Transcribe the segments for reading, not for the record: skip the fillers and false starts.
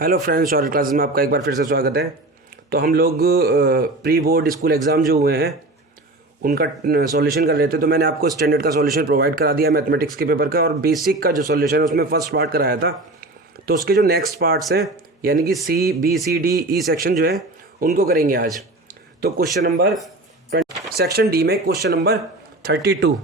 Hello friends, और classes में आपका एक बार फिर से स्वागत है। तो हम लोग प्री बोर्ड स्कूल एग्ज़ाम जो हुए हैं उनका सॉल्यूशन कर रहे थे। तो मैंने आपको स्टैंडर्ड का सॉल्यूशन प्रोवाइड करा दिया मैथमेटिक्स के पेपर का, और बेसिक का जो सॉल्यूशन है उसमें फर्स्ट पार्ट कराया था। तो उसके जो नेक्स्ट पार्ट्स हैं यानी कि C B C D E section जो है उनको करेंगे आज। तो क्वेश्चन नंबर सेक्शन डी में क्वेश्चन नंबर 32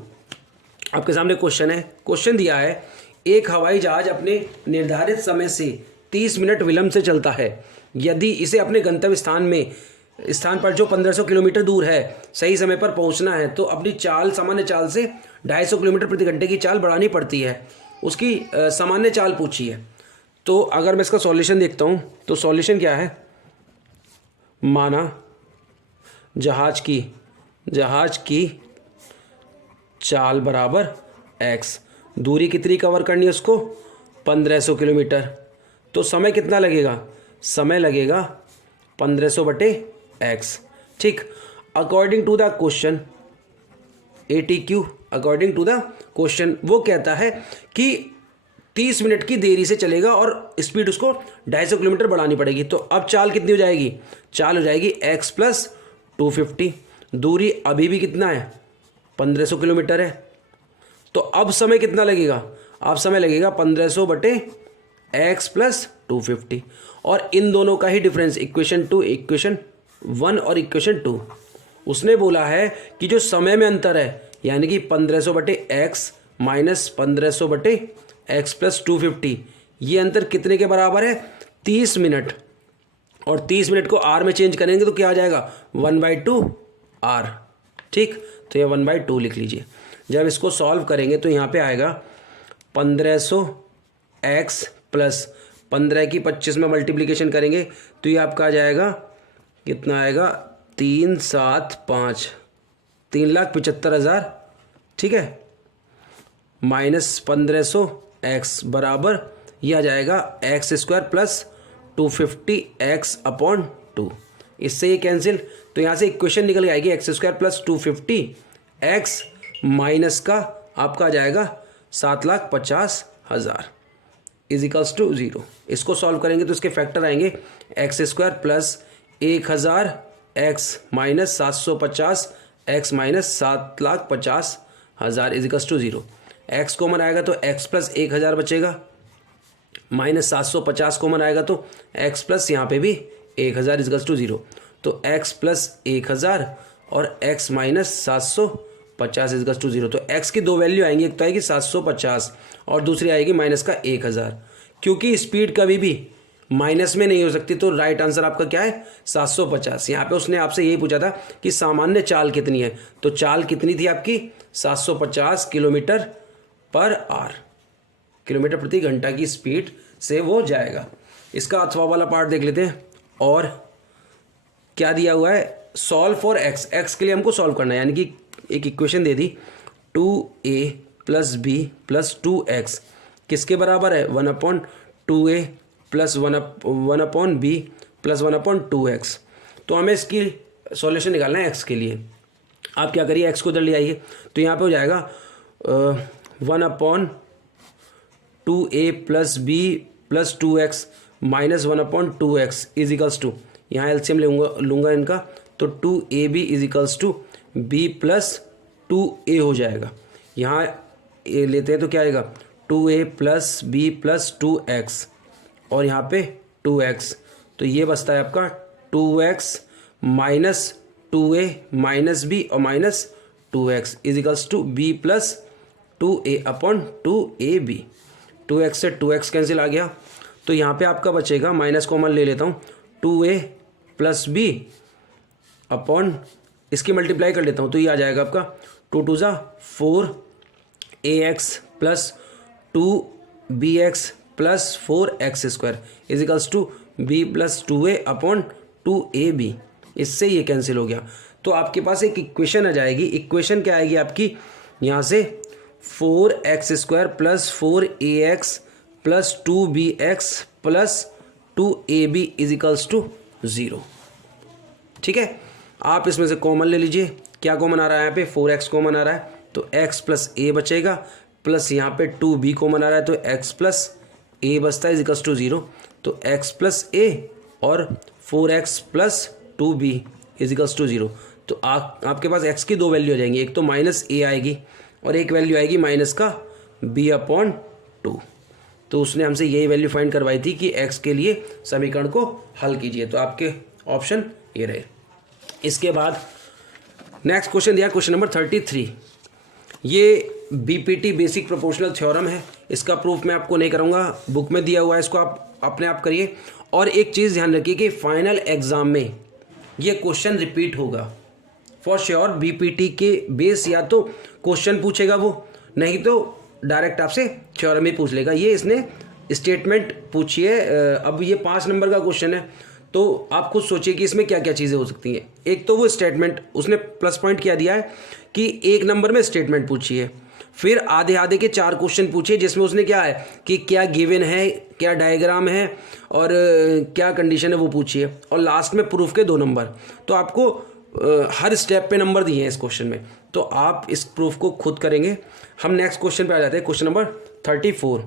आपके सामने क्वेश्चन है। क्वेश्चन दिया है, एक हवाई जहाज अपने निर्धारित समय से 30 मिनट विलंब से चलता है। यदि इसे अपने गंतव्य स्थान पर जो 1500 किलोमीटर दूर है सही समय पर पहुंचना है तो अपनी चाल सामान्य चाल से 250 किलोमीटर प्रति घंटे की चाल बढ़ानी पड़ती है। उसकी सामान्य चाल पूछी है। तो अगर मैं इसका सॉल्यूशन देखता हूं तो सॉल्यूशन क्या है, माना जहाज की चाल बराबर x, दूरी कितनी कवर करनी है उसको 1500 किलोमीटर। तो समय कितना लगेगा, समय लगेगा 1500 बटे x। ठीक, according to the question ATQ, according to the question वो कहता है कि 30 मिनट की देरी से चलेगा और स्पीड उसको 250 किलोमीटर बढ़ानी पड़ेगी। तो अब चाल कितनी हो जाएगी, चाल हो जाएगी x प्लस 250। दूरी अभी भी कितना है 1500 किलोमीटर है। तो अब समय कितना लगेगा, अब समय लगेगा 1500 बटे x प्लस 250। और इन दोनों का ही डिफरेंस इक्वेशन 2, इक्वेशन 1 और इक्वेशन 2। उसने बोला है कि जो समय में अंतर है यानी कि 1500 बटे x माइनस 1500 बटे x प्लस 250, ये अंतर कितने के बराबर है 30 मिनट। और 30 मिनट को r में चेंज करेंगे तो क्या आ जाएगा 1/2 r। ठीक, तो ये 1/2 लिख लीजिए। जब इसको सॉल्व करेंगे तो यहाँ पे आएगा 1500x प्लस 15 की 25 में मल्टीप्लिकेशन करेंगे तो ये आपका आ जाएगा कितना आएगा 375, 3,75,000। ठीक है, माइनस 1500x बराबर ये आ जाएगा x² प्लस 250x/2। इससे ये कैंसिल, तो यहाँ से इक्वेशन निकल आएगी x² प्लस 250x माइनस का आपका आ जाएगा 7,50,000 इजिकल्स टू 0। इसको सॉल्व करेंगे तो इसके फैक्टर आएंगे x² plus 1000 x minus 750 x minus 7,50,000 equals to 0। x common आएगा तो x प्लस 1000 बचेगा, माइनस 750 कॉमन आएगा तो x प्लस यहाँ पे भी 1000 इजिकल्स टू 0। तो x प्लस 1000 और x माइनस 750 इजिकल्स टू 0। तो x की दो वैल्यू आएंगी, एक तो आएगी 750 और दूसरी आएगी माइनस का 1000। क्योंकि स्पीड कभी भी माइनस में नहीं हो सकती तो राइट आंसर आपका क्या है 750। यहाँ पे उसने आपसे यही पूछा था कि सामान्य चाल कितनी है, तो चाल कितनी थी आपकी 750 किलोमीटर पर आवर, किलोमीटर प्रति घंटा की स्पीड से वो जाएगा। इसका अथवा वाला पार्ट देख लेते हैं। और क्या दिया हुआ है, सॉल्व फॉर x, x के लिए हमको सॉल्व करना है। यानी कि एक इक्वेशन दे दी 2a plus B plus 2x किसके बराबर है 1/2a plus 1/b plus 1/2x। तो हमें इसकी सॉल्यूशन निकालना है x के लिए। आप क्या करिए, x को उधर ले आइए तो यहाँ पे हो जाएगा 1/2a plus b plus 2x minus 1/2x equals to, यहाँ एलसीएम लूँगा इनका, तो 2ab equals to b plus 2a हो जाएगा। यहाँ ए लेते हैं तो क्या आएगा 2a plus b plus 2x और यहाँ पे 2x, तो ये बचता है आपका 2x minus 2a minus b और minus 2x equals to b plus 2a/2ab। 2x से 2x कैंसिल आ गया तो यहाँ पे आपका बचेगा, माइनस कॉमन ले लेता हूँ, 2a प्लस b अपॉन इसकी मल्टीप्लाई कर लेता हूँ तो ये आ जाएगा आपका 2 2 जा 4ax plus 2bx plus 4x² equals to b plus 2a/2ab। इससे ये कैंसिल हो गया। तो आपके पास एक इक्वेशन आ जाएगी। इक्वेशन क्या आएगी आपकी, यहाँ से 4x² plus 4ax plus 2bx plus 2ab equals to 0। ठीक है, आप इसमें से कॉमन ले लीजिए। क्या कॉमन आ रहा है यहाँ पे 4x कॉमन आ रहा है तो x प्लस a बचेगा, प्लस यहाँ पे 2b कॉमन आ रहा है तो x प्लस a बचता है इजिकल्स टू 0। तो x प्लस ए और 4x प्लस 2b इजिकल्स टू 0। तो आपके पास x की दो वैल्यू आ जाएंगी, एक तो माइनस ए आएगी और एक वैल्यू आएगी माइनस का b अपॉन 2। तो उसने हमसे यही वैल्यू फाइंड करवाई थी कि x के लिए समीकरण को हल कीजिए। तो आपके ऑप्शन ये रहे। इसके बाद नेक्स्ट क्वेश्चन दिया क्वेश्चन नंबर 33। ये बीपीटी बेसिक प्रोपोर्शनल थ्योरम है। इसका प्रूफ मैं आपको नहीं करूँगा, बुक में दिया हुआ है, इसको आप अपने आप करिए। और एक चीज़ ध्यान रखिए कि फाइनल एग्जाम में ये क्वेश्चन रिपीट होगा फॉर श्योर। बीपीटी के बेस या तो क्वेश्चन पूछेगा वो, नहीं तो डायरेक्ट आपसे थ्योरम ही पूछ लेगा। ये इसने स्टेटमेंट पूछी है। अब ये 5 नंबर का क्वेश्चन है, तो आप खुद सोचिए कि इसमें क्या क्या चीज़ें हो सकती हैं। एक तो वो स्टेटमेंट उसने प्लस पॉइंट क्या दिया है कि 1 नंबर में स्टेटमेंट पूछी है, फिर आधे आधे के 4 क्वेश्चन पूछे जिसमें उसने क्या है कि क्या गिवन है, क्या डायग्राम है और क्या कंडीशन है वो पूछी है, और लास्ट में प्रूफ के 2 नंबर। तो आपको हर स्टेप पे नंबर दिए हैं इस क्वेश्चन में, तो आप इस प्रूफ को खुद करेंगे। हम नेक्स्ट क्वेश्चन पे आ जाते हैं, क्वेश्चन नंबर 34।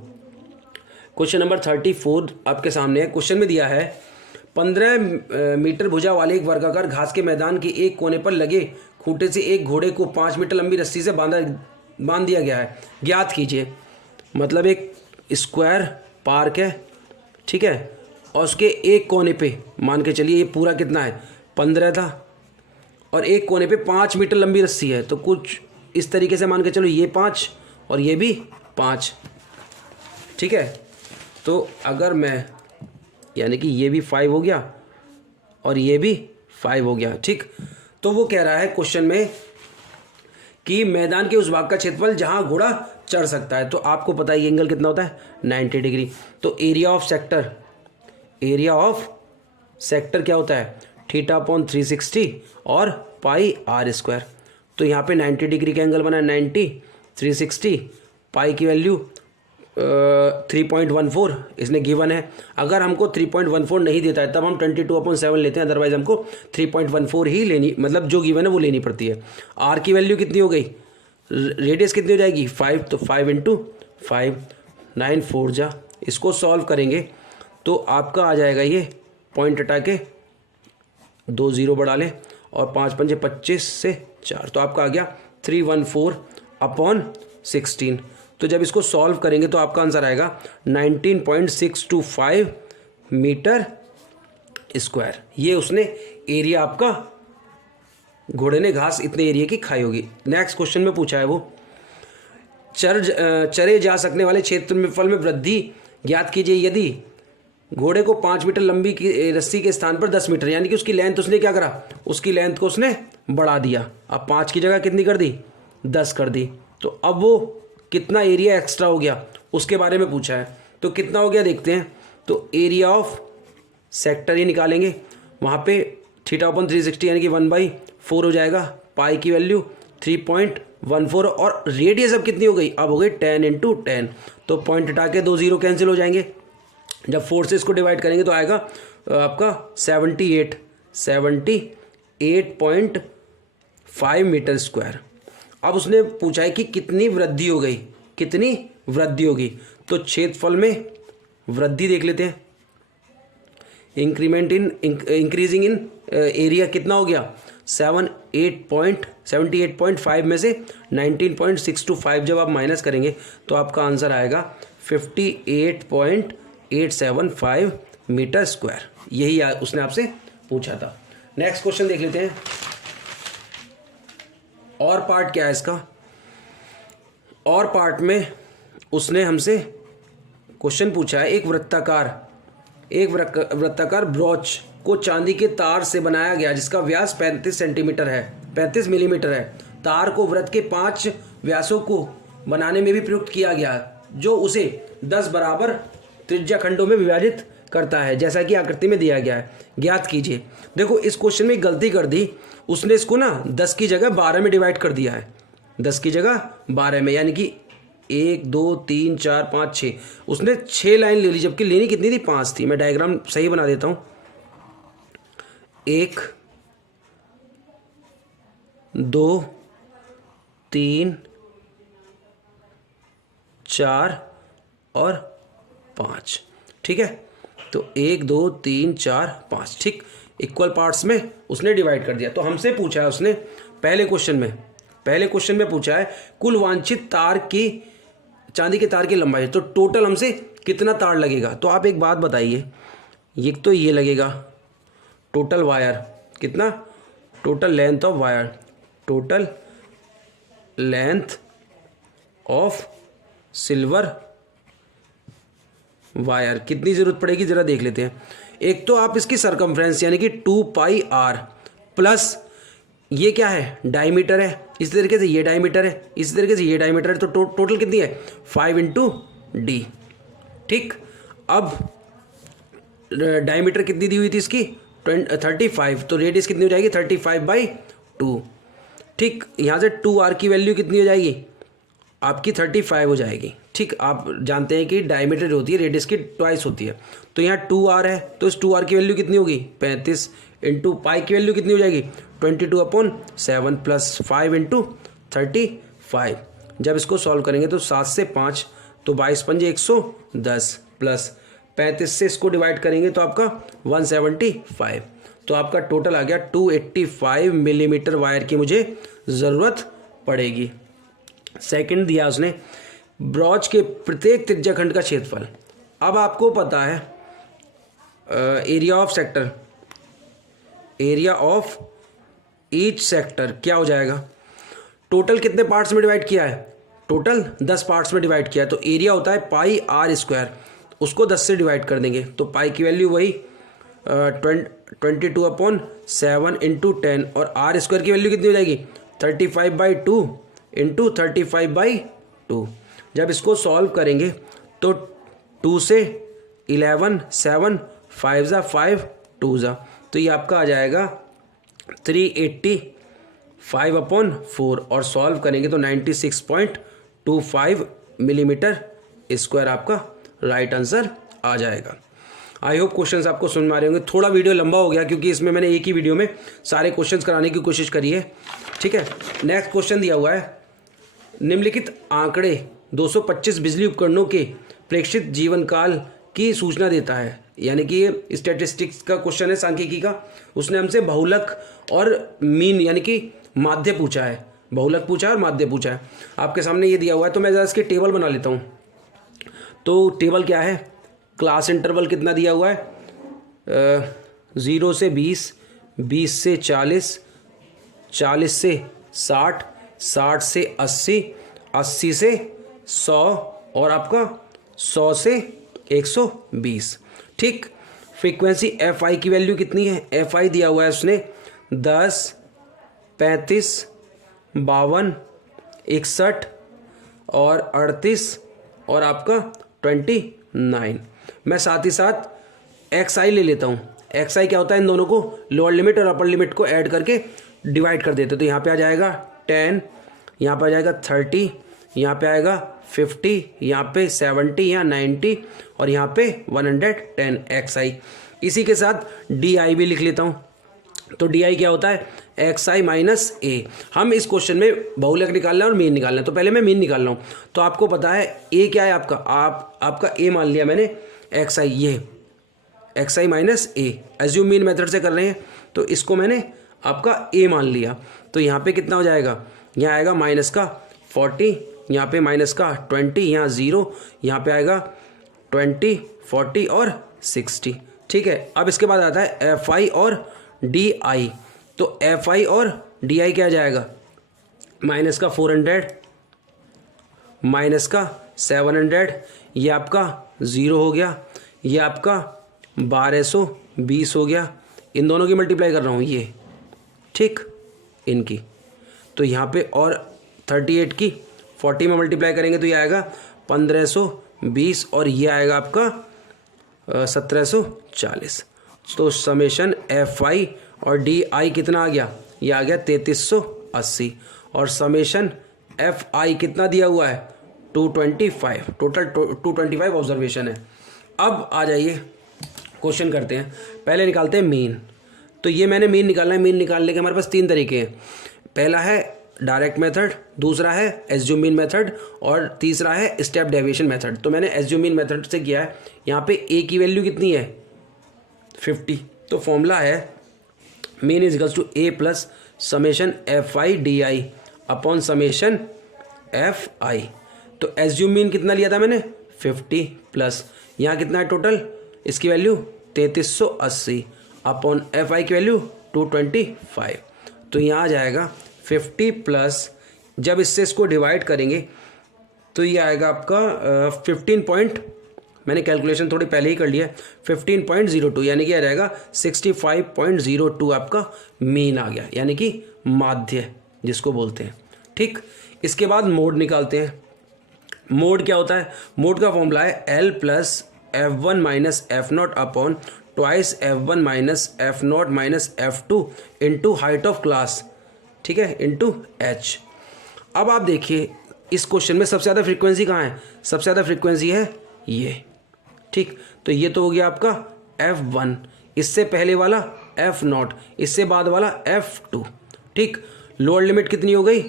क्वेश्चन नंबर 34 आपके सामने है। क्वेश्चन में दिया है 15 मीटर भुजा वाले एक वर्गाकार घास के मैदान के एक कोने पर लगे खूंटे से एक घोड़े को 5 मीटर लंबी रस्सी से बांध दिया गया है, ज्ञात कीजिए। मतलब एक स्क्वायर पार्क है, ठीक है, और उसके एक कोने पे मान के चलिए ये पूरा कितना है 15 था, और एक कोने पे 5 मीटर लंबी रस्सी है। तो कुछ इस तरीके से मान के चलो ये 5 और ये भी 5, ठीक है। तो अगर मैं यानी कि ये भी 5 हो गया और ये भी 5 हो गया, ठीक। तो वो कह रहा है क्वेश्चन में कि मैदान के उस भाग का क्षेत्रफल जहां घोड़ा चढ़ सकता है। तो आपको पता है ये एंगल कितना होता है 90 डिग्री। तो एरिया ऑफ सेक्टर क्या होता है थीटा अपॉन 360 और पाई आर स्क्वायर। तो यहाँ पे 90 डिग्री का एंगल बना है 90, 360, पाई की वैल्यू 3.14 इसने गिवन है। अगर हमको 3.14 नहीं देता है तब हम 22/7 लेते हैं, अदरवाइज हमको 3.14 ही लेनी, मतलब जो गिवन है वो लेनी पड़ती है। आर की वैल्यू कितनी हो गई, रेडियस कितनी हो जाएगी 5, तो 5 × 5 9 4 जा। इसको सॉल्व करेंगे तो आपका आ जाएगा ये पॉइंट हटा के 2 0 बढ़ा लें और 5 5 25 से 4, तो आपका आ गया 314/16। तो जब इसको सॉल्व करेंगे तो आपका आंसर आएगा 19.625 मीटर स्क्वायर। ये उसने एरिया आपका घोड़े ने घास इतने एरिया की खाई होगी। नेक्स्ट क्वेश्चन में पूछा है वो चरे जा सकने वाले क्षेत्रफल में वृद्धि ज्ञात कीजिए यदि घोड़े को 5 मीटर लंबी की रस्सी के स्थान पर 10 मीटर, यानी कि उसकी लेंथ उसने क्या करा, उसकी लेंथ को उसने बढ़ा दिया। अब 5 की जगह कितनी कर दी 10 कर दी। तो अब वो कितना एरिया एक्स्ट्रा हो गया उसके बारे में पूछा है। तो कितना हो गया देखते हैं। तो एरिया ऑफ सेक्टर ही निकालेंगे, वहाँ पे थीटा अपॉन 360 यानी कि 1/4 हो जाएगा, पाई की वैल्यू 3.14 और रेडियस अब कितनी हो गई, अब हो गई 10 × 10। तो पॉइंट हटा के 2 0 कैंसिल हो जाएंगे। जब 4 से इसको डिवाइड करेंगे तो आएगा आपका 78.5 मीटर स्क्वायर। अब उसने पूछा है कि कितनी वृद्धि हो गई, कितनी वृद्धि होगी। तो क्षेत्रफल में वृद्धि देख लेते हैं। इंक्रीजिंग इन एरिया कितना हो गया 78.5 में से 19.625 जब आप माइनस करेंगे तो आपका आंसर आएगा 58.875 मीटर स्क्वायर। यही उसने आपसे पूछा था। नेक्स्ट क्वेश्चन देख लेते हैं। और पार्ट क्या है इसका, और पार्ट में उसने हमसे क्वेश्चन पूछा है एक वृत्ताकार ब्रॉच को चांदी के तार से बनाया गया जिसका व्यास 35 मिलीमीटर है। तार को वृत्त के 5 व्यासों को बनाने में भी प्रयुक्त किया गया जो उसे 10 बराबर त्रिज्या खंडों में विभाजित करता है जैसा कि आकृति में दिया गया है, ज्ञात कीजिए। देखो इस क्वेश्चन में गलती कर दी उसने, इसको ना 10 की जगह 12 में डिवाइड कर दिया है, 10 की जगह 12 में, यानी कि 1 2 3 4 5 6 उसने 6 लाइन ले ली, जबकि लेनी कितनी थी 5 थी। मैं डायग्राम सही बना देता हूँ। 1 2 3 4 और 5, ठीक है। तो 1 2 3 4 5, ठीक, इक्वल पार्ट्स में उसने डिवाइड कर दिया। तो हमसे पूछा है उसने पहले क्वेश्चन में पूछा है कुल वांछित तार की, चांदी के तार की लंबाई, तो टोटल हमसे कितना तार लगेगा। तो आप एक बात बताइए, ये तो ये लगेगा टोटल वायर कितना, total length of wire, total length of silver wire कितनी ज़रूरत पड़ेगी ज़रा देख लेते हैं। एक तो आप इसकी सरकमफ्रेंस यानी कि 2πr प्लस ये क्या है, डायमीटर है, इस तरीके से ये डायमीटर है, इस तरीके से ये डायमीटर है, तो टोटल कितनी है 5 × d, ठीक। अब डायमीटर कितनी दी हुई थी इसकी 35, तो रेडियस कितनी हो जाएगी 35/2, ठीक। यहाँ से 2r की वैल्यू कितनी हो जाएगी आपकी 35 हो जाएगी, ठीक। आप जानते हैं कि डायमीटर जो होती है रेडियस की ट्वाइस होती है, तो यहाँ 2r है, तो इस 2r की वैल्यू कितनी होगी 35 × पाई की वैल्यू कितनी हो जाएगी 22/7 प्लस 5 × 35। जब इसको सॉल्व करेंगे तो 7 से 5 तो 22 पंजे 110 प्लस 35 से इसको डिवाइड करेंगे तो आपका 175, तो आपका टोटल आ गया 285 मिलीमीटर वायर की मुझे ज़रूरत पड़ेगी। सेकंड दिया उसने ब्रॉच के प्रत्येक त्रिज्याखंड का क्षेत्रफल। अब आपको पता है area of sector, area of each sector क्या हो जाएगा, टोटल कितने पार्ट्स में डिवाइड किया है, टोटल 10 पार्ट्स में डिवाइड किया है, तो एरिया होता है πr², उसको 10 से डिवाइड कर देंगे तो पाई की वैल्यू वही 22/7 × 10 और r² की वैल्यू कितनी हो जाएगी 35/2 × 35/2। जब इसको सॉल्व करेंगे तो 2 से 11 7 5 × 5 2 तो ये आपका आ जाएगा 385/4 और सॉल्व करेंगे तो 96.25 मिलीमीटर स्क्वायर आपका राइट आंसर आ जाएगा। आई होप क्वेश्चंस आपको समझ में आ रहे होंगे। थोड़ा वीडियो लंबा हो गया क्योंकि इसमें मैंने एक ही वीडियो में सारे क्वेश्चंस कराने की कोशिश करी है, ठीक है। नेक्स्ट क्वेश्चन दिया हुआ है, निम्नलिखित आंकड़े 225 बिजली उपकरणों के प्रेक्षित जीवन काल की सूचना देता है, यानी कि ये स्टैटिस्टिक्स का क्वेश्चन है, सांख्यिकी का। उसने हमसे बहुलक और मीन यानी कि माध्य पूछा है, बहुलक पूछा है और माध्य पूछा है। आपके सामने ये दिया हुआ है तो मैं ज़रा इसके टेबल बना लेता हूँ। तो टेबल क्या है, क्लास इंटरवल कितना दिया हुआ है 0 से 20, 20 से 40, 40 से 60, 60 से 80, 80 से 100 और आपका 100 से 120, ठीक। फ्रीक्वेंसी FI की वैल्यू कितनी है, FI दिया हुआ है उसने 10, 35, 52, 61 और 38 और आपका 29। मैं साथ ही साथ XI ले लेता हूँ। XI क्या होता है, इन दोनों को लोअर लिमिट और अपर लिमिट को ऐड करके डिवाइड कर देते, तो यहाँ पे आ जाएगा 10, यहाँ पे आ जाएगा 30, यहाँ पे आएगा 50, यहाँ पे 70, यहाँ 90 और यहाँ पे 110 XI। इसी के साथ DI भी लिख लेता हूँ। तो DI क्या होता है XI माइनस A। हम इस क्वेश्चन में बहुलक निकालना है और मीन निकालना है, तो पहले मैं मीन निकाल रहा हूँ। तो आपको पता है A क्या है आपका, आपका A मान लिया मैंने, XI ये XI minus A assume mean method से कर रहे हैं, तो इसको मैंने आपका A मान लिया। तो यहाँ पे कितना हो जाएगा, यहाँ आएगा माइनस का 40, यहाँ पे माइनस का 20, यहाँ 0, यहाँ पे आएगा 20, 40 और 60, ठीक है। अब इसके बाद आता है FI और DI। तो FI और DI क्या जाएगा, माइनस का 400, माइनस का 700, ये आपका 0 हो गया, ये आपका 1220 हो गया। इन दोनों की मल्टीप्लाई कर रहा हूँ ये, ठीक, इनकी। तो यहाँ पे और 38 की 40 में मल्टीप्लाई करेंगे तो ये आएगा 1520 और ये आएगा आपका 1740। तो समेशन FI और DI कितना आ गया, ये आ गया 3380 और समेशन FI कितना दिया हुआ है 225, टोटल 225 ऑब्जर्वेशन है। अब आ जाइए क्वेश्चन करते हैं, पहले निकालते हैं मीन। तो ये मैंने मीन निकालना है, मीन निकालने के हमारे पास 3 तरीके हैं। पहला है डायरेक्ट मेथड, दूसरा है एज्यूम मीन मेथड और तीसरा है स्टेप डेविएशन मेथड। तो मैंने एज्यूम मीन मेथड से किया है। यहाँ पे A की वैल्यू कितनी है 50। तो फॉर्मूला है mean is equals to A plus summation F I D I upon summation F I. तो एज्यूम मीन कितना लिया था मैंने 50 प्लस यहाँ कितना है टोटल, इसकी वैल्यू 3380 अपॉन एफ आई की वैल्यू 225। तो यहाँ आ जाएगा 50 प्लस, जब इससे इसको डिवाइड करेंगे तो ये आएगा आपका 15 पॉइंट, मैंने कैलकुलेशन थोड़ी पहले ही कर लिया है, 15.02 यानी कि आ जाएगा 65.02 आपका मीन आ गया, यानी कि माध्य जिसको बोलते हैं। ठीक, इसके बाद मोड निकालते हैं। मोड क्या होता है, मोड का फॉर्मूला है L plus F1 minus F not upon twice F1 minus F not minus F2 into height of class, ठीक है, इंटू H। अब आप देखिए इस क्वेश्चन में सबसे ज़्यादा फ्रीक्वेंसी कहाँ है, सबसे ज़्यादा फ्रीक्वेंसी है ये। ठीक, तो ये तो हो गया आपका F1, इससे पहले वाला F0, इससे बाद वाला F2। ठीक, लोअर लिमिट कितनी हो गई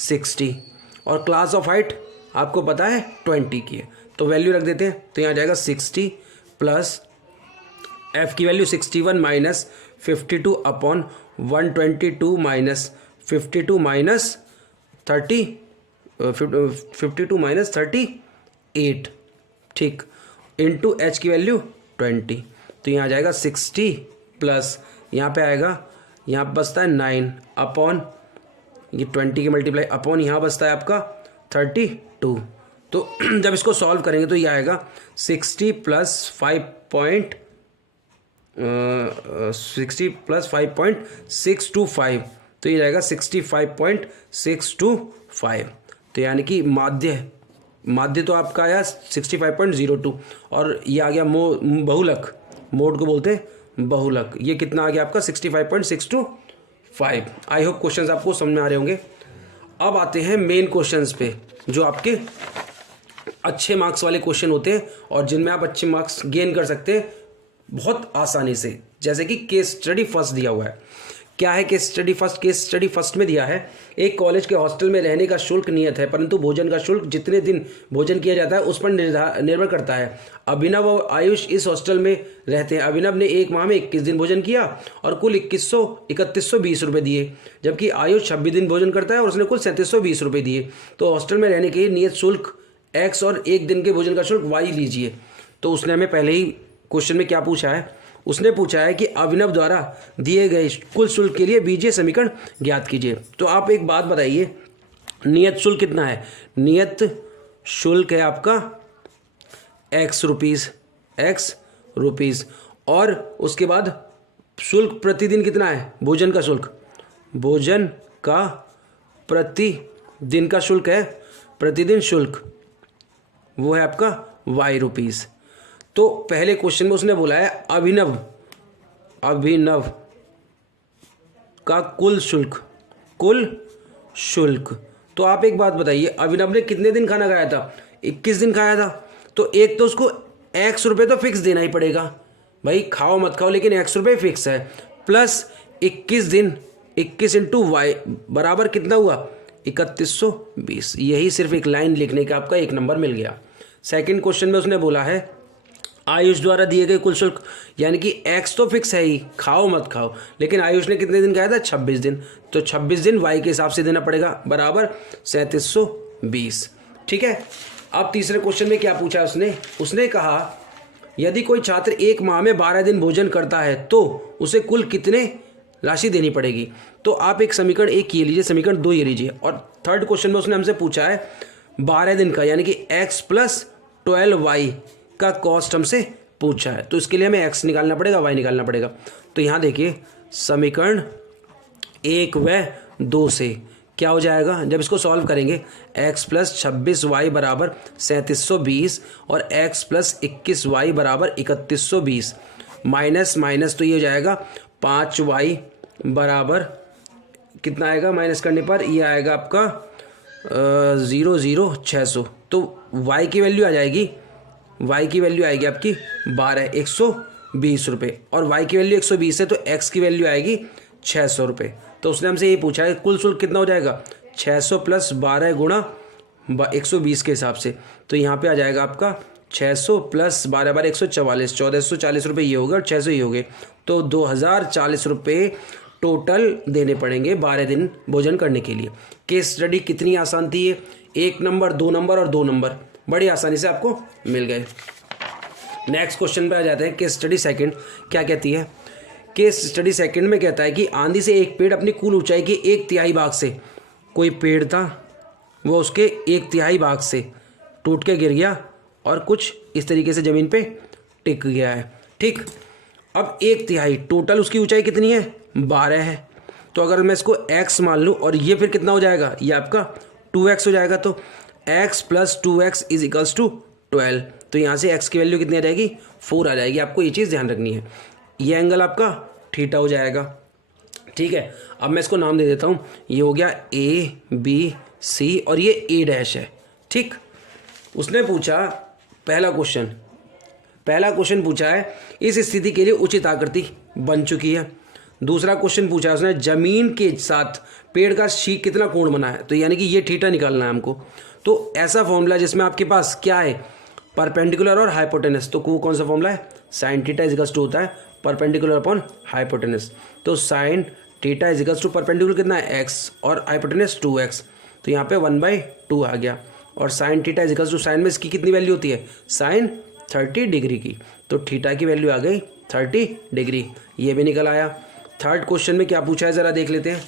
60 और क्लास ऑफ हाइट आपको पता है 20 की है, तो वैल्यू रख देते हैं। तो यहाँ आ जाएगा 60 प्लस F की value 61 minus 52 upon 122 minus 52 minus 38, ठीक, इंटू H की वैल्यू 20। तो यहाँ आ जाएगा 60 प्लस यहाँ पे आएगा, यहाँ पे बचता है 9 अपॉन ये 20 की मल्टीप्लाई अपॉन यहाँ बचता है आपका 32। तो जब इसको सॉल्व करेंगे तो ये आएगा 60 प्लस 5.625, तो ये जाएगा 65.625। तो यानी कि माध्य तो आपका आया 65.02 और ये आ गया बहुलक, मोड को बोलते हैं बहुलक, ये कितना आ गया आपका 65.625। आई होप क्वेश्चंस आपको समझ में आ रहे होंगे। अब आते हैं मेन क्वेश्चंस पे, जो आपके अच्छे मार्क्स वाले क्वेश्चन होते हैं और जिनमें आप अच्छे मार्क्स गेन कर सकते हैं बहुत आसानी से। जैसे कि केस स्टडी फर्स्ट दिया हुआ है। क्या है case study first? Case study first में दिया है एक कॉलेज के हॉस्टल में रहने का शुल्क नियत है, परंतु भोजन का शुल्क जितने दिन भोजन किया जाता है उस पर निर्भर करता है। अभिनव और आयुष इस हॉस्टल में रहते हैं। अभिनव ने एक माह में 21 दिन भोजन किया और कुल 3120 रुपये दिए, जबकि आयुष 26 दिन भोजन करता है और उसने कुल 3720 रुपये दिए। तो हॉस्टल में रहने के नियत शुल्क X और एक दिन के भोजन का शुल्क Y लीजिए। तो उसने हमें पहले ही क्वेश्चन में क्या पूछा है, उसने पूछा है कि अभिनव द्वारा दिए गए कुल शुल्क के लिए बीजीय समीकरण ज्ञात कीजिए। तो आप एक बात बताइए, नियत शुल्क कितना है? नियत शुल्क है आपका X रुपीज़ और उसके बाद शुल्क प्रतिदिन कितना है? भोजन का शुल्क, भोजन का प्रतिदिन का शुल्क है, प्रतिदिन शुल्क वो है आपका Y रुपीज़। तो पहले क्वेश्चन में उसने बोला है अभिनव का कुल शुल्क। तो आप एक बात बताइए, अभिनव ने कितने दिन खाना खाया था? 21 दिन खाया था। तो एक तो उसको X रुपये तो फिक्स देना ही पड़ेगा भाई, खाओ मत खाओ लेकिन X रुपये फिक्स है, प्लस 21 दिन 21 इंटू Y बराबर कितना हुआ? 3120। यही सिर्फ एक लाइन लिखने का आपका 1 नंबर मिल गया। सेकंड क्वेश्चन में उसने बोला है आयुष द्वारा दिए गए कुल शुल्क, यानी कि X तो फिक्स है ही, खाओ मत खाओ, लेकिन आयुष ने कितने दिन खाया था? 26 दिन। तो 26 दिन Y के हिसाब से देना पड़ेगा, बराबर 3720। ठीक है। अब तीसरे क्वेश्चन में क्या पूछा उसने कहा यदि कोई छात्र एक माह में 12 दिन भोजन करता है तो उसे कुल कितने राशि देनी पड़ेगी? तो आप एक समीकरण 1 ये लीजिए, समीकरण 2 ये लीजिए, और थर्ड क्वेश्चन में उसने हमसे पूछा है 12 दिन का, यानी कि X प्लस 12Y का कॉस्ट हमसे पूछा है। तो इसके लिए हमें X निकालना पड़ेगा, Y निकालना पड़ेगा। तो यहाँ देखिए समीकरण 1 व 2 से क्या हो जाएगा, जब इसको सॉल्व करेंगे X प्लस 26Y बराबर 3720 और X प्लस 21Y बराबर 3120, माइनस तो ये हो जाएगा 5Y बराबर कितना आएगा? माइनस करने पर ये आएगा आपका 0,0600। तो Y की वैल्यू आ जाएगी, Y की वैल्यू आएगी आपकी 120 रुपये, और Y की वैल्यू 120 है तो X की वैल्यू आएगी 600 रुपये। तो उसने हमसे ये पूछा है कुल शुल्क कितना हो जाएगा? 600 प्लस 12 गुणा 120 के हिसाब से। तो यहाँ पे आ जाएगा आपका 600 प्लस 12 बार 144, 1440 रुपये ये हो गए और 600 ये हो गए, तो 2040 रुपये टोटल देने पड़ेंगे 12 दिन भोजन करने के लिए। केस स्टडी कितनी आसान थी ये, 1 नंबर 2 नंबर और 2 नंबर बड़ी आसानी से आपको मिल गए। नेक्स्ट क्वेश्चन पे आ जाते हैं। केस स्टडी सेकंड क्या कहती है? केस स्टडी सेकंड में कहता है कि आंधी से एक पेड़ अपनी कुल ऊंचाई के 1/3 भाग से, कोई पेड़ था वो उसके 1/3 भाग से टूट के गिर गया और कुछ इस तरीके से ज़मीन पे टिक गया है। ठीक, अब 1/3 टोटल उसकी ऊंचाई कितनी है? 12 है। तो अगर मैं इसको x मान लूँ और ये फिर कितना हो जाएगा? ये आपका 2x हो जाएगा। तो x + 2x = 12। तो यहाँ से x की वैल्यू कितनी आ जाएगी? 4 आ जाएगी। आपको ये चीज़ ध्यान रखनी है। ये एंगल आपका थीटा हो जाएगा। ठीक है, अब मैं इसको नाम दे देता हूँ। ये हो गया ABC और ये A' है। ठीक, उसने पूछा पहला क्वेश्चन पूछा है इस स्थिति के लिए उचित आकृति बन चुकी है। दूसरा क्वेश्चन पूछा है उसने जमीन के साथ पेड़ का शीख कितना कोण बना है, तो यानी कि ये थीटा निकालना है हमको। तो ऐसा फॉर्मूला जिसमें आपके पास क्या है? परपेंडिकुलर और हाइपोटेनस। तो वो कौन सा फॉर्मूला है? साइन थीटा = होता है परपेंडिकुलर अपॉन हाइपोटेनस। तो साइन थीटा = परपेंडिकुलर कितना है? x और हाइपोटेनस 2x। तो यहाँ पे 1/2 आ गया। और साइन थीटा = साइन में इसकी कितनी वैल्यू होती है? साइन 30 डिग्री की। तो थीटा की वैल्यू आ गई 30 डिग्री। ये भी निकल आया। थर्ड क्वेश्चन में क्या पूछा है ज़रा देख लेते हैं।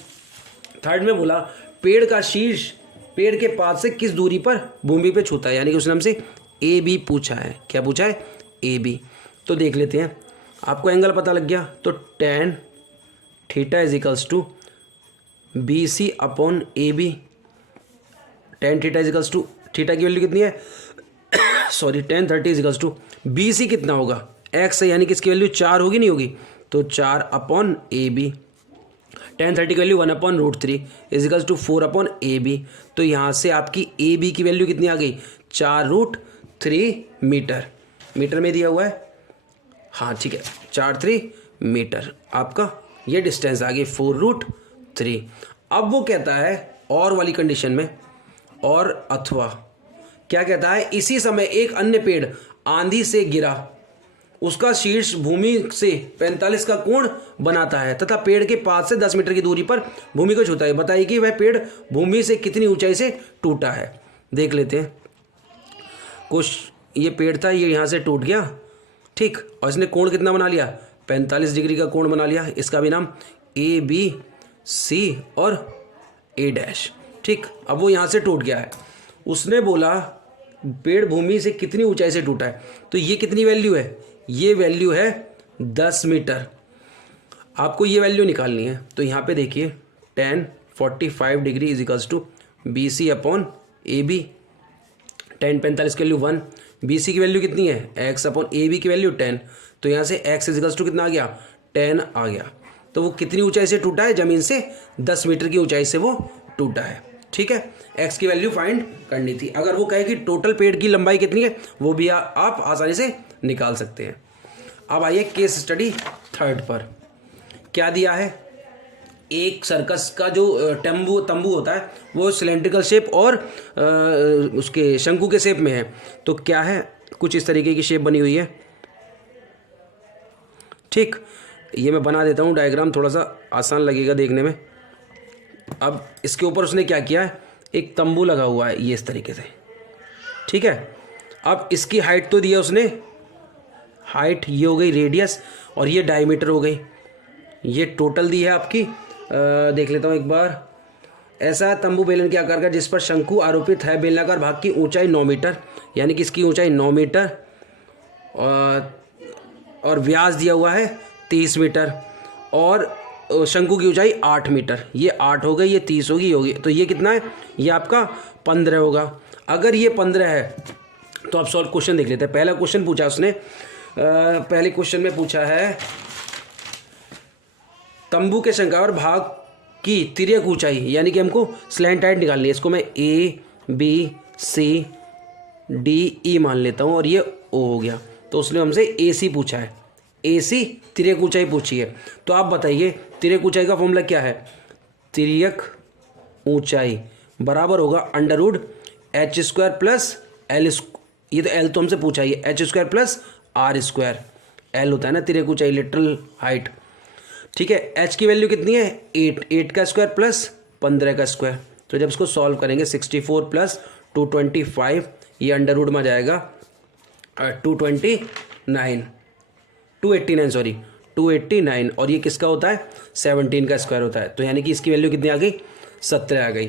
थर्ड में बोला पेड़ का शीर्ष पेड़ के पास से किस दूरी पर भूमि पे छूता है, यानी कि उसने हमसे AB पूछा है। क्या पूछा है? AB। तो देख लेते हैं। आपको एंगल पता लग गया। तो tan theta = BC upon AB। tan theta = theta की वैल्यू कितनी है? सॉरी, tan 30 = BC कितना होगा? x है, यानी कि इसकी वैल्यू 4 होगी नहीं होगी? तो 4 अपॉन AB। tan 30 की वैल्यू 1/√3 = 4/AB। तो यहाँ से आपकी AB की वैल्यू कितनी आ गई? 4√3 मीटर। मीटर में दिया हुआ है, हाँ ठीक है, 4×3 मीटर। आपका ये डिस्टेंस आ गई 4√3। अब वो कहता है और वाली कंडीशन में, और अथवा क्या कहता है? इसी समय एक अन्य पेड़ आंधी से गिरा, उसका शीर्ष भूमि से 45 का कोण बनाता है तथा पेड़ के 5 से 10 मीटर की दूरी पर भूमि को छूता है। बताइए कि वह पेड़ भूमि से कितनी ऊंचाई से टूटा है। देख लेते हैं। कुछ ये पेड़ था, ये यहाँ से टूट गया, ठीक, और इसने कोण कितना बना लिया? 45 डिग्री का कोण बना लिया। इसका भी नाम ABC और A'। ठीक, अब वो यहाँ से टूट गया है। उसने बोला पेड़ भूमि से कितनी ऊंचाई से टूटा है, तो ये कितनी वैल्यू है? ये वैल्यू है 10 मीटर। आपको ये वैल्यू निकालनी है। तो यहाँ पे देखिए tan 45 degree = BC upon AB। tan 45 की वैल्यू 1, BC की वैल्यू कितनी है? x अपॉन AB की वैल्यू 10। तो यहाँ से x = कितना आ गया? 10 आ गया। तो वो कितनी ऊंचाई से टूटा है? ज़मीन से 10 मीटर की ऊंचाई से वो टूटा है। ठीक है, x की वैल्यू फाइंड करनी थी। अगर वो कहे कि टोटल पेड़ की लंबाई कितनी है, वो भी आप आसानी से निकाल सकते हैं। अब आइए केस स्टडी थर्ड पर। क्या दिया है? एक सर्कस का जो तंबू होता है वो सिलेंड्रिकल शेप और उसके शंकु के शेप में है। तो क्या है? कुछ इस तरीके की शेप बनी हुई है। ठीक, ये मैं बना देता हूँ डायग्राम, थोड़ा सा आसान लगेगा देखने में। अब इसके ऊपर उसने क्या किया है? एक तंबू लगा हुआ है ये इस तरीके से। ठीक है, अब इसकी हाइट तो दिया उसने, हाइट ये हो गई रेडियस, और ये डायमीटर हो गई। ये टोटल दी है आपकी। देख लेता हूँ एक बार। ऐसा तंबू बेलन के आकार का जिस पर शंकु आरोपित है, बेलनाकार भाग की ऊंचाई 9 मीटर, यानी कि इसकी ऊंचाई 9 मीटर, और व्यास दिया हुआ है 30 मीटर, और शंकु की ऊंचाई 8 मीटर। ये 8 हो गई, ये 30 होगी। तो ये कितना है? ये आपका 15 होगा। अगर ये 15 है तो आप सॉल्व क्वेश्चन देख लेते हैं। पहला क्वेश्चन पूछा उसने, पहले क्वेश्चन में पूछा है तंबू के शंक्वाकार भाग की तिर्यक ऊंचाई, यानी कि हमको स्लैंट हाइट निकालनी है। इसको मैं ABCDE मान लेता हूँ और ये O हो गया। तो उसने हमसे AC पूछा है, AC तिर्यक ऊंचाई पूछी है। तो आप बताइए तिर्यक ऊंचाई का फॉर्मूला क्या है? तिर्यक ऊंचाई बराबर होगा √h² + ये तो एल तो हमसे पूछा ही है, H square plus R square, L होता है ना तिरक ऊंचाई लिटरल हाइट, ठीक है। एच की वैल्यू कितनी है 8, 8 का स्क्वायर प्लस 15 का स्क्वायर। तो जब इसको सॉल्व करेंगे 64 प्लस 225, ये अंडर रूट में जाएगा 289 और ये किसका होता है 17 का स्क्वायर होता है। तो यानी कि इसकी वैल्यू कितनी आ गई 17 आ गई।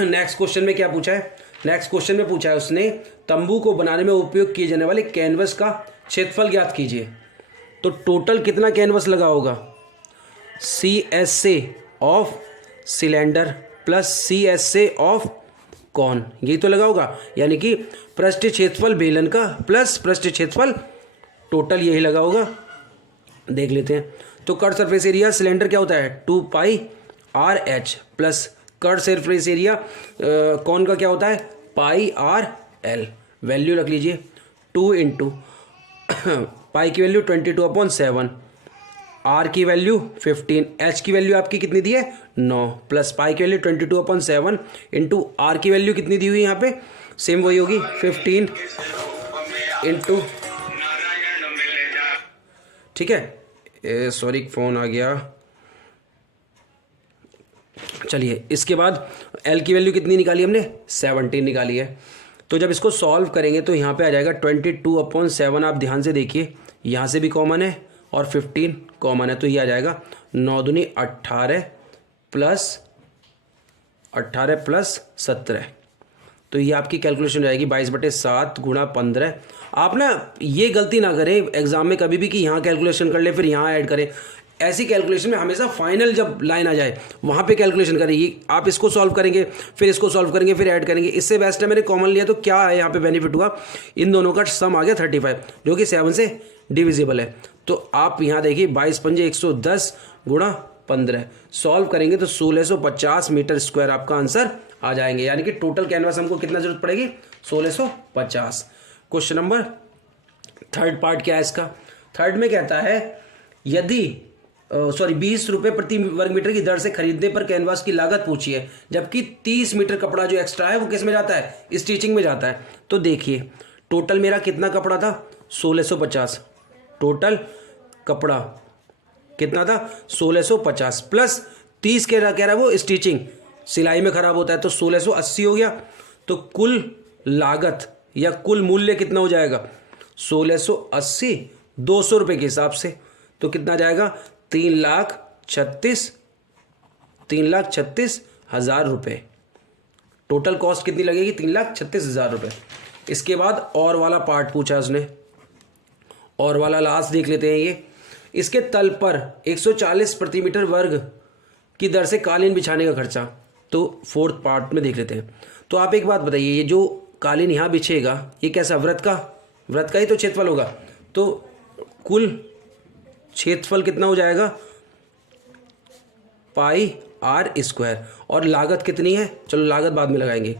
नेक्स्ट क्वेश्चन में क्या पूछा है, नेक्स्ट क्वेश्चन में पूछा है उसने तंबू को बनाने में उपयोग किए जाने वाले कैनवस का क्षेत्रफल ज्ञात कीजिए। तो टोटल कितना कैनवस लगा होगा, CSA of cylinder plus CSA of cone, यही तो लगा होगा। यानी कि पृष्ठ क्षेत्रफल बेलन का प्लस पृष्ठ क्षेत्रफल टोटल यही लगा होगा। देख लेते हैं। तो कर्व सरफेस एरिया सिलेंडर क्या होता है 2πRH plus curve surface area cone का क्या होता है πRL। वैल्यू रख लीजिए 2 इंटू पाई की वैल्यू 22/7, आर की वैल्यू 15, एच की वैल्यू आपकी कितनी दी है 9 प्लस पाई की वैल्यू 22/7 इंटू आर की वैल्यू कितनी दी हुई है यहाँ पे सेम वही होगी 15 इंटू, ठीक है। सॉरी फ़ोन आ गया। चलिए इसके बाद एल की वैल्यू कितनी निकाली हमने 17 निकाली है। तो जब इसको सॉल्व करेंगे तो यहाँ पे आ जाएगा 22/7। आप ध्यान से देखिए यहाँ से भी कॉमन है और 15 कॉमन है, तो ये आ जाएगा 9 दूनी 18 प्लस 17। तो ये आपकी कैलकुलेशन हो जाएगी 22/7 गुणा 15। आप ना ये गलती ना करें एग्जाम में कभी भी कि यहाँ कैलकुलेशन कर ले फिर यहाँ ऐड करें। ऐसी कैलकुलेशन में हमेशा फाइनल जब लाइन आ जाए वहाँ पे कैलकुलेशन करें। ये आप इसको सॉल्व करेंगे फिर इसको सॉल्व करेंगे फिर ऐड करेंगे, इससे बेस्ट है मैंने कॉमन लिया। तो क्या है यहाँ पे बेनिफिट हुआ, इन दोनों का सम आ गया 35 जो कि 7 से डिविजिबल है। तो आप यहाँ देखिए 22 पंजे 110 गुणा 15 सॉल्व करेंगे तो 1650 मीटर स्क्वायर आपका आंसर आ जाएंगे। यानी कि टोटल कैनवास हमको कितना जरूरत पड़ेगी 1650। क्वेश्चन नंबर थर्ड पार्ट क्या है इसका, थर्ड में कहता है यदि 20 रुपये प्रति वर्ग मीटर की दर से खरीदने पर कैनवास की लागत पूछी है, जबकि 30 मीटर कपड़ा जो एक्स्ट्रा है वो किस में जाता है स्टिचिंग में जाता है। तो देखिए टोटल मेरा कितना कपड़ा था 1650, टोटल कपड़ा कितना था 1650 प्लस 30 कह रहा है वो स्टिचिंग सिलाई में ख़राब होता है तो 1680 हो गया। तो कुल लागत या कुल मूल्य कितना हो जाएगा 1680 200 रुपये के हिसाब से, तो कितना जाएगा 3,36,000 रुपये। टोटल कॉस्ट कितनी लगेगी 3,36,000 रुपये। इसके बाद और वाला पार्ट पूछा उसने, और वाला लास्ट देख लेते हैं। ये इसके तल पर 140 प्रति मीटर वर्ग की दर से कालीन बिछाने का खर्चा, तो फोर्थ पार्ट में देख लेते हैं। तो आप एक बात बताइए ये जो कालीन यहाँ बिछेगा ये कैसा व्रत का ही तो क्षेत्रफल होगा, तो कुल क्षेत्रफल कितना हो जाएगा πR²। और लागत कितनी है चलो लागत बाद में लगाएंगे।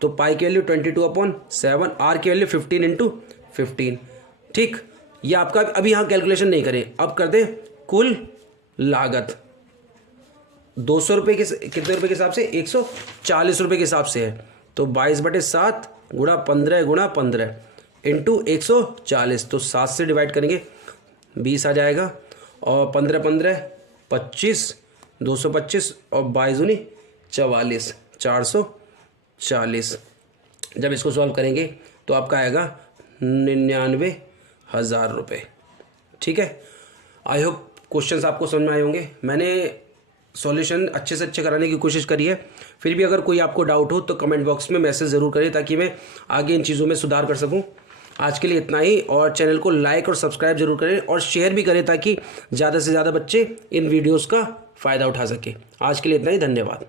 तो पाई की वैल्यू 22/7, आर की वैल्यू 15 इंटू 15। ठीक, ये आपका अभी यहाँ कैलकुलेशन नहीं करें, अब कर दें कुल लागत 200 रुपये के कितने रुपये के हिसाब से 140 रुपये के हिसाब से है। तो 22/7 गुणा 15 इंटू 140, तो 7 से डिवाइड करेंगे 20 आ जाएगा और 15 25 225 और 22 44 440। जब इसको सॉल्व करेंगे तो आपका आएगा 99,000 रुपये। ठीक है, आई होप क्वेश्चंस आपको समझ में आए होंगे। मैंने सॉल्यूशन अच्छे से अच्छे कराने की कोशिश करी है, फिर भी अगर कोई आपको डाउट हो तो कमेंट बॉक्स में मैसेज ज़रूर करें ताकि मैं आगे इन चीज़ों में सुधार कर सकूं। आज के लिए इतना ही, और चैनल को लाइक और सब्सक्राइब जरूर करें और शेयर भी करें ताकि ज़्यादा से ज़्यादा बच्चे इन वीडियोज़ का फ़ायदा उठा सकें। आज के लिए इतना ही, धन्यवाद।